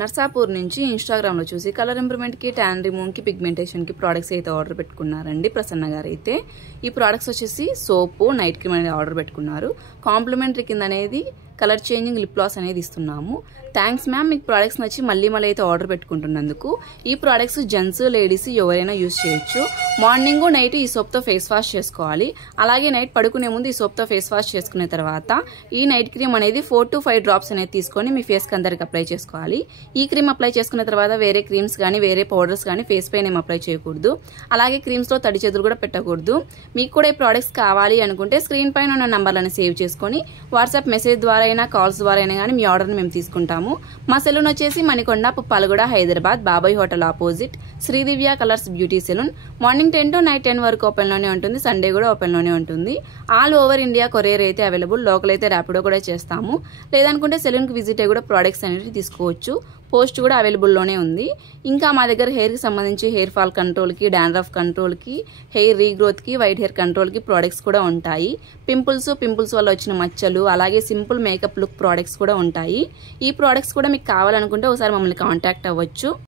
నర్సాపూర్ నుంచి ఇన్స్టాగ్రామ్ లో చూసి కలర్ ఇంప్రూవ్మెంట్ కి, ట్యాన్ రిమూవ్ కి, పిగ్మెంటేషన్ కి ప్రొడక్ట్స్ అయితే ఆర్డర్ పెట్టుకున్నారండి ప్రసన్న గారు అయితే. ఈ ప్రొడక్ట్స్ వచ్చేసి సోప్, నైట్ క్రీమ్ అనేది ఆర్డర్ పెట్టుకున్నారు. కాంప్లిమెంటరీ కింద అనేది కలర్ చేంజింగ్ లిప్ గ్లాస్ అనేది ఇస్తున్నాము. థ్యాంక్స్ మ్యామ్, మీకు ప్రొడక్ట్స్ నచ్చి మళ్ళీ అయితే ఆర్డర్ పెట్టుకుంటున్నందుకు. ఈ ప్రొడక్ట్స్ జెంట్స్, లేడీస్ ఎవరైనా యూజ్ చేయొచ్చు. మార్నింగ్ నైట్ ఈ సోప్ తో ఫేస్ వాష్ చేసుకోవాలి. అలాగే నైట్ పడుకునే ముందు ఈ సోప్ తో ఫేస్ వాష్ చేసుకున్న తర్వాత ఈ నైట్ క్రీమ్ అనేది 4 to 5 డ్రాప్స్ అనేది తీసుకొని మీ ఫేస్ కి అందరికి అప్లై చేసుకోవాలి. ఈ క్రీమ్ అప్లై చేసుకున్న తర్వాత వేరే క్రీమ్స్ కానీ వేరే పౌడర్స్ కానీ ఫేస్ పైన ఏం అప్లై చేయకూడదు. అలాగే క్రీమ్స్ లో తడి చేతులు కూడా పెట్టకూడదు. మీకు కూడా ఈ ప్రొడక్ట్స్ కావాలి అనుకుంటే స్క్రీన్ పైన ఉన్న నంబర్లను సేవ్ చేసుకొని వాట్సాప్ మెసేజ్ ద్వారా అయినా, కాల్స్ ద్వారా అయినా కానీ మీ ఆర్డర్ని మేము తీసుకుంటాము. మా సెలూన్ వచ్చేసి Manikonda, Puppalaguda, Hyderabad, Babai hotel opposite Sridivya colours beauty salon. Morning 10 to night 10 వరకు ఓపెన్ లోనే ఉంటుంది. సండే కూడా ఓపెన్ లోనే ఉంటుంది. ఆల్ ఓవర్ ఇండియా కొరియర్ అయితే అవైలబుల్. లోకల్ అయితే ర్యాపిడో కూడా చేస్తాము. లేదనుకుంటే సెలూన్ కి విజిట్ అయ్యి కూడా ప్రొడక్ట్స్ అనేవి తీసుకోవచ్చు. పోస్ట్ కూడా అవైలబుల్ లోనే ఉంది. ఇంకా మా దగ్గర హెయిర్ కి సంబంధించి హెయిర్ ఫాల్ కంట్రోల్ కి, డాండ్రఫ్ కంట్రోల్ కి, హెయిర్ రీగ్రోత్ కి, వైట్ హెయిర్ కంట్రోల్ కి ప్రొడక్ట్స్ కూడా ఉంటాయి. పింపుల్స్ వల్ల వచ్చిన మచ్చలు, అలాగే సింపుల్ మేకప్ లుక్ ప్రొడక్ట్స్ కూడా ఉంటాయి. ఈ ప్రొడక్ట్స్ కూడా మీకు కావాలనుకుంటే ఒకసారి మమ్మల్ని కాంటాక్ట్ అవ్వచ్చు.